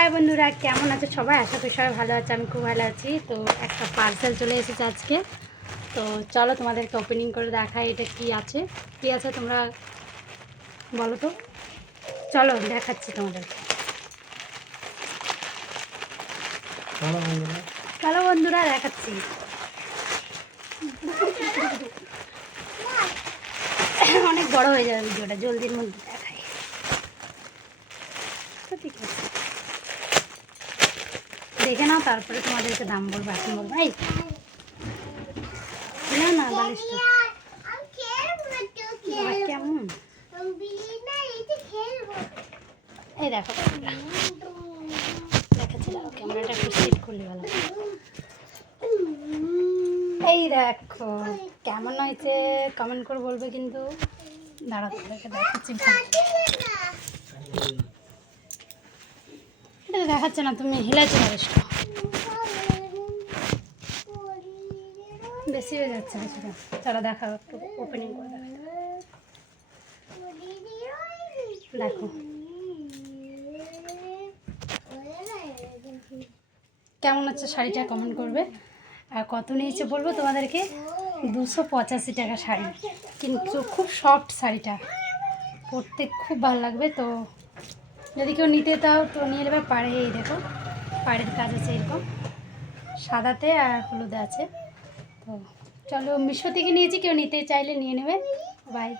High বন্ধুরা, কেমন আছে সবাই? আশা করি সবাই ভালো আছে। আমি খুব ভালো আছি। তো একটা পার্সেল চলে এসেছে আজকে। তো চলো তোমাদেরকে ওপেনিং করে দেখাই এটা কি আছে। তোমরা বলো তো। চলো দেখাচ্ছি তোমাদেরকে। চলো বন্ধুরা দেখাচ্ছি। অনেক বড় হয়ে যাবে ভিডিওটা, জলদির মধ্যে দেখাই। তো ঠিক আছে, দেখে নাও, তারপরে তোমাদেরকে দাম বলবো। এখন বলবো এই না না বালিশটা কেমন এই দেখো দেখাচ্ছি। দাঁড়াও, ক্যামেরাটা একটু সেট করলে ভালো। এই দেখো কেমন হয়েছে কমেন্ট করে বলবে কিন্তু। দাঁড়াও তোমাদেরকে দেখাচ্ছি। এটা দেখাচ্ছে না, তুমি হিলাইছো বালিশটা, বেশি হয়ে যাচ্ছে কিছুটা। চলো দেখাও, একটু ওপেনিং করে দেখাই। দেখো কেমন হচ্ছে শাড়িটা কমেন্ট করবে। আর কত নিয়েছে বলবো তোমাদেরকে। 285 টাকা শাড়ি, কিন্তু খুব সফট শাড়িটা, পরতে খুব ভালো লাগবে। তো যদি কেউ নিতে চাও তো নিয়ে নেবে। পাড়ে এই দেখো, পাড়ের কাজ আছে এরকম, সাদাতে আর হলুদে আছে। তো চলো, মিশো থেকে নিয়েছি, কেউ নিতে চাইলে নিয়ে নেবে। বাই।